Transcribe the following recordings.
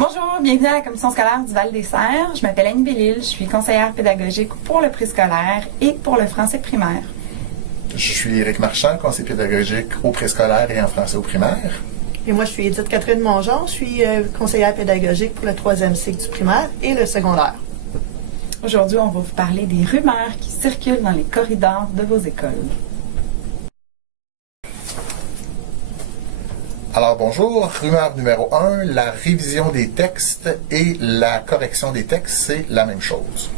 Bonjour, bienvenue à la commission scolaire du Val-des-Serres. Je m'appelle Annie Bellil, je suis conseillère pédagogique pour le préscolaire et pour le français primaire. Je suis Éric Marchand, conseiller pédagogique au préscolaire et en français au primaire. Et moi, je suis Edith Catherine Mongeon, je suis conseillère pédagogique pour le 3e cycle du primaire et le secondaire. Aujourd'hui, on va vous parler des rumeurs qui circulent dans les corridors de vos écoles. Alors bonjour, rumeur numéro 1, la révision des textes et la correction des textes, c'est la même chose.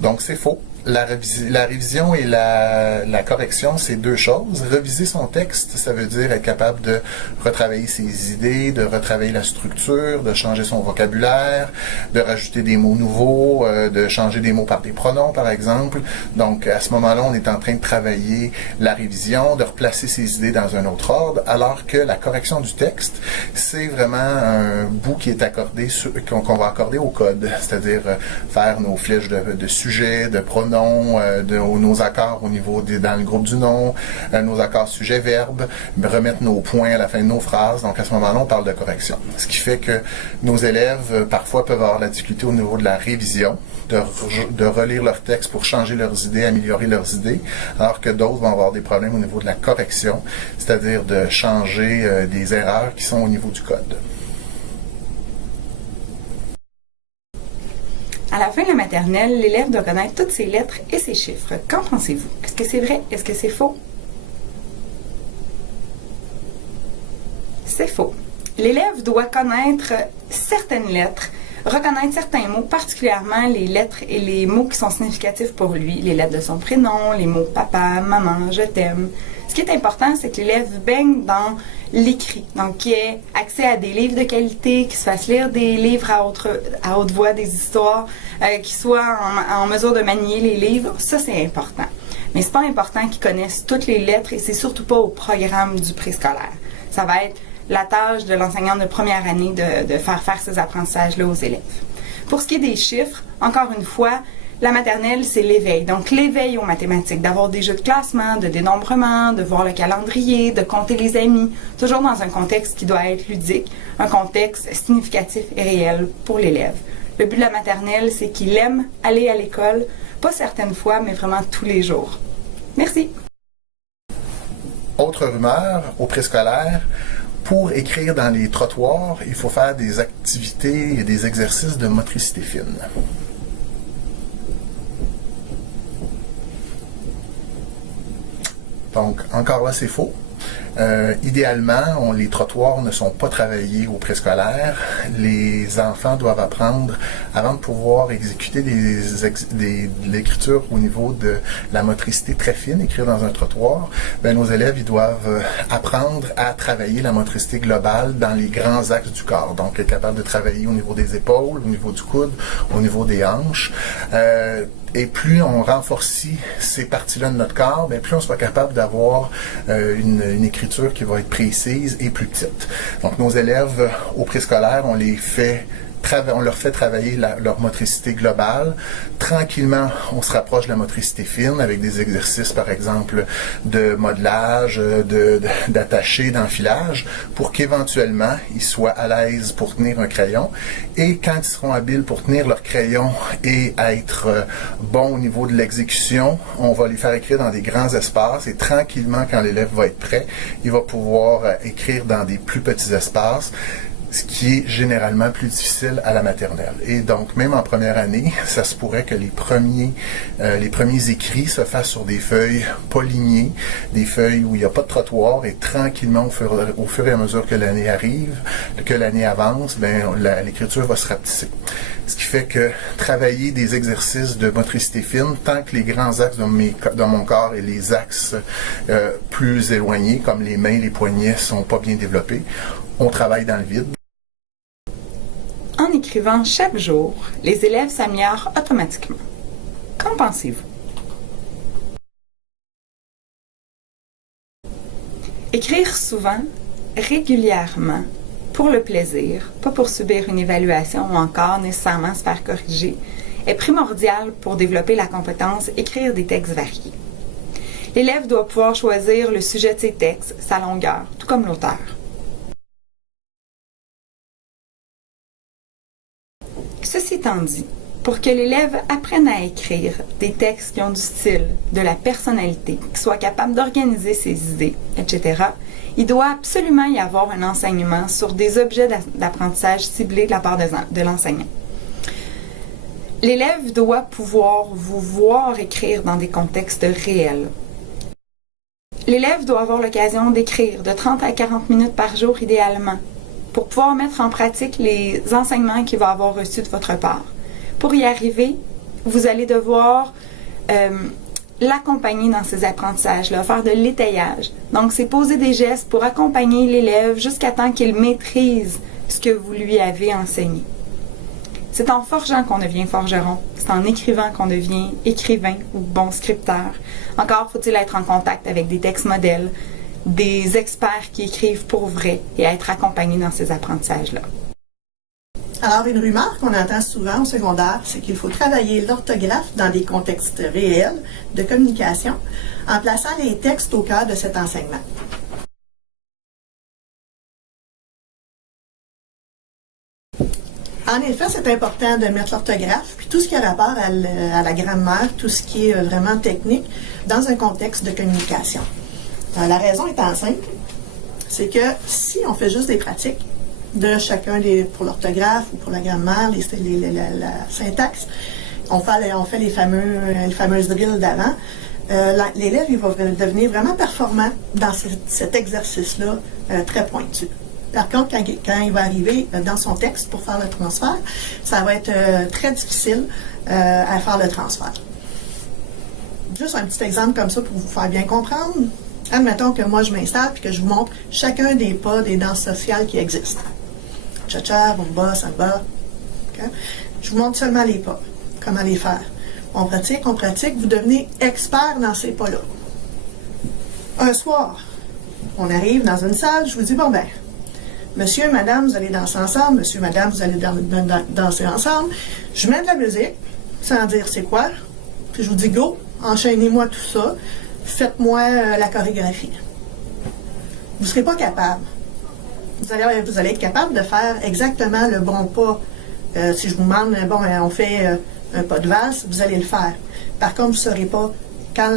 Donc c'est faux. La révision et la correction, c'est deux choses. Réviser son texte, ça veut dire être capable de retravailler ses idées, de retravailler la structure, de changer son vocabulaire, de rajouter des mots nouveaux, de changer des mots par des pronoms, par exemple. Donc, à ce moment-là, on est en train de travailler la révision, de replacer ses idées dans un autre ordre, alors que la correction du texte, c'est vraiment un bout qui est accordé, qu'on va accorder au code, c'est-à-dire faire nos flèches de sujets, de pronoms, nos accords au niveau dans le groupe du nom, nos accords sujet-verbe, remettre nos points à la fin de nos phrases. Donc à ce moment-là, on parle de correction. Ce qui fait que nos élèves, parfois, peuvent avoir la difficulté au niveau de la révision, de relire leur texte pour changer leurs idées, améliorer leurs idées, alors que d'autres vont avoir des problèmes au niveau de la correction, c'est-à-dire de changer des erreurs qui sont au niveau du code. À la fin de la maternelle, l'élève doit connaître toutes ses lettres et ses chiffres. Qu'en pensez-vous? Est-ce que c'est vrai? Est-ce que c'est faux? C'est faux. L'élève doit connaître certaines lettres, reconnaître certains mots, particulièrement les lettres et les mots qui sont significatifs pour lui, les lettres de son prénom, les mots papa, maman, je t'aime. Ce qui est important, c'est que l'élève baigne dans l'écrit, donc qu'il ait accès à des livres de qualité, qu'il se fasse lire des livres à haute voix, des histoires, qu'il soit en mesure de manier les livres. Ça, c'est important. Mais c'est pas important qu'il connaisse toutes les lettres et c'est surtout pas au programme du préscolaire. Ça va être la tâche de l'enseignant de première année de faire ces apprentissages-là aux élèves. Pour ce qui est des chiffres, encore une fois, la maternelle, c'est l'éveil. Donc, l'éveil aux mathématiques, d'avoir des jeux de classement, de dénombrement, de voir le calendrier, de compter les amis, toujours dans un contexte qui doit être ludique, un contexte significatif et réel pour l'élève. Le but de la maternelle, c'est qu'il aime aller à l'école, pas certaines fois, mais vraiment tous les jours. Merci. Autre rumeur, au préscolaire, pour écrire dans les trottoirs, il faut faire des activités et des exercices de motricité fine. Donc, encore là, c'est faux. Idéalement, les trottoirs ne sont pas travaillés au préscolaire. Les enfants doivent apprendre, avant de pouvoir exécuter de l'écriture au niveau de la motricité très fine, écrire dans un trottoir, nos élèves ils doivent apprendre à travailler la motricité globale dans les grands axes du corps. Donc, être capable de travailler au niveau des épaules, au niveau du coude, au niveau des hanches. Et plus on renforce ces parties-là de notre corps, plus on sera capable d'avoir une écriture qui va être précise et plus petite. Donc, nos élèves au préscolaire, on leur fait travailler leur motricité globale. Tranquillement, on se rapproche de la motricité fine avec des exercices, par exemple, de modelage, d'attaché, d'enfilage, pour qu'éventuellement, ils soient à l'aise pour tenir un crayon. Et quand ils seront habiles pour tenir leur crayon et être bons au niveau de l'exécution, on va les faire écrire dans des grands espaces et tranquillement, quand l'élève va être prêt, il va pouvoir écrire dans des plus petits espaces, ce qui est généralement plus difficile à la maternelle. Et donc, même en première année, ça se pourrait que les premiers écrits se fassent sur des feuilles pas lignées, des feuilles où il n'y a pas de trottoir, et tranquillement, au fur et à mesure que l'année arrive, que l'année avance, l'écriture va se rapetisser. Ce qui fait que travailler des exercices de motricité fine, tant que les grands axes de mon corps et les axes plus éloignés, comme les mains, les poignets, sont pas bien développés, on travaille dans le vide. En écrivant chaque jour, les élèves s'améliorent automatiquement. Qu'en pensez-vous? Écrire souvent, régulièrement, pour le plaisir, pas pour subir une évaluation ou encore nécessairement se faire corriger, est primordial pour développer la compétence écrire des textes variés. L'élève doit pouvoir choisir le sujet de ses textes, sa longueur, tout comme l'auteur. Ceci étant dit, pour que l'élève apprenne à écrire des textes qui ont du style, de la personnalité, qu'il soit capable d'organiser ses idées, etc., il doit absolument y avoir un enseignement sur des objets d'apprentissage ciblés de la part de l'enseignant. L'élève doit pouvoir vous voir écrire dans des contextes réels. L'élève doit avoir l'occasion d'écrire de 30 à 40 minutes par jour idéalement pour pouvoir mettre en pratique les enseignements qu'il va avoir reçus de votre part. Pour y arriver, vous allez devoir l'accompagner dans ses apprentissages, faire de l'étayage. Donc, c'est poser des gestes pour accompagner l'élève jusqu'à temps qu'il maîtrise ce que vous lui avez enseigné. C'est en forgeant qu'on devient forgeron. C'est en écrivant qu'on devient écrivain ou bon scripteur. Encore faut-il être en contact avec des textes modèles, des experts qui écrivent pour vrai et être accompagné dans ces apprentissages-là. Alors, une rumeur qu'on entend souvent au secondaire, c'est qu'il faut travailler l'orthographe dans des contextes réels de communication en plaçant les textes au cœur de cet enseignement. En effet, c'est important de mettre l'orthographe, puis tout ce qui a rapport à la grammaire, tout ce qui est vraiment technique, dans un contexte de communication. La raison étant simple, c'est que si on fait juste des pratiques de chacun pour l'orthographe ou pour la grammaire, la syntaxe, on fait les fameuses drills d'avant, l'élève il va devenir vraiment performant dans cet exercice-là très pointu. Par contre, quand il va arriver dans son texte pour faire le transfert, ça va être très difficile à faire le transfert. Juste un petit exemple comme ça pour vous faire bien comprendre. Admettons que moi je m'installe et que je vous montre chacun des pas des danses sociales qui existent. Cha-cha, rumba, samba. Okay? Je vous montre seulement les pas, comment les faire. On pratique, vous devenez expert dans ces pas-là. Un soir, on arrive dans une salle, je vous dis, bon ben, monsieur, madame, vous allez danser ensemble, monsieur, madame, vous allez danser ensemble. Je mets de la musique, sans dire c'est quoi, puis je vous dis, go, enchaînez-moi tout ça, faites-moi la chorégraphie. Vous ne serez pas capable. Vous allez être capable de faire exactement le bon pas. Si je vous demande, bon, on fait un pas de valse, vous allez le faire. Par contre, vous ne saurez pas quand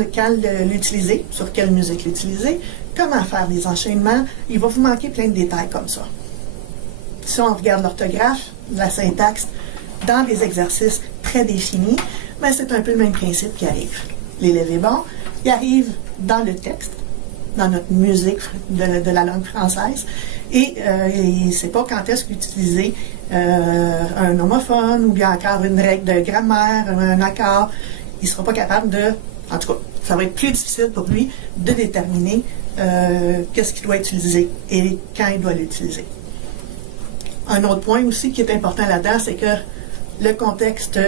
l'utiliser, sur quelle musique l'utiliser, comment faire des enchaînements. Il va vous manquer plein de détails comme ça. Si on regarde l'orthographe, la syntaxe, dans des exercices très définis, ben c'est un peu le même principe qui arrive. L'élève est bon, il arrive dans le texte, dans notre musique de la langue française, et il ne sait pas quand est-ce qu'utiliser un homophone ou bien encore une règle de grammaire, un accord. Il ne sera pas capable de... En tout cas, ça va être plus difficile pour lui de déterminer qu'est-ce qu'il doit utiliser et quand il doit l'utiliser. Un autre point aussi qui est important là-dedans, c'est que le contexte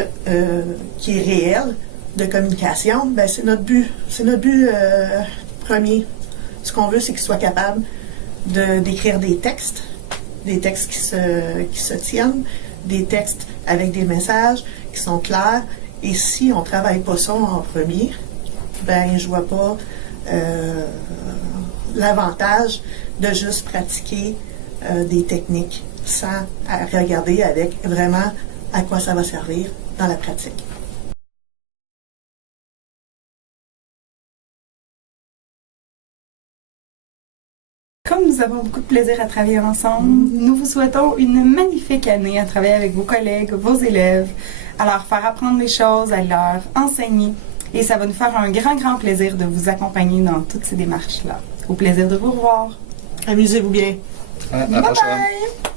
qui est réel de communication, ben c'est notre but. C'est notre but premier. Ce qu'on veut, c'est qu'il soit capable d'écrire des textes qui se tiennent, des textes avec des messages qui sont clairs. Et si on ne travaille pas ça en premier, ben je vois pas l'avantage de juste pratiquer des techniques sans regarder avec vraiment à quoi ça va servir dans la pratique. Comme nous avons beaucoup de plaisir à travailler ensemble, nous vous souhaitons une magnifique année à travailler avec vos collègues, vos élèves, à leur faire apprendre des choses, à leur enseigner. Et ça va nous faire un grand, grand plaisir de vous accompagner dans toutes ces démarches-là. Au plaisir de vous revoir. Amusez-vous bien. À la prochaine. Bye bye!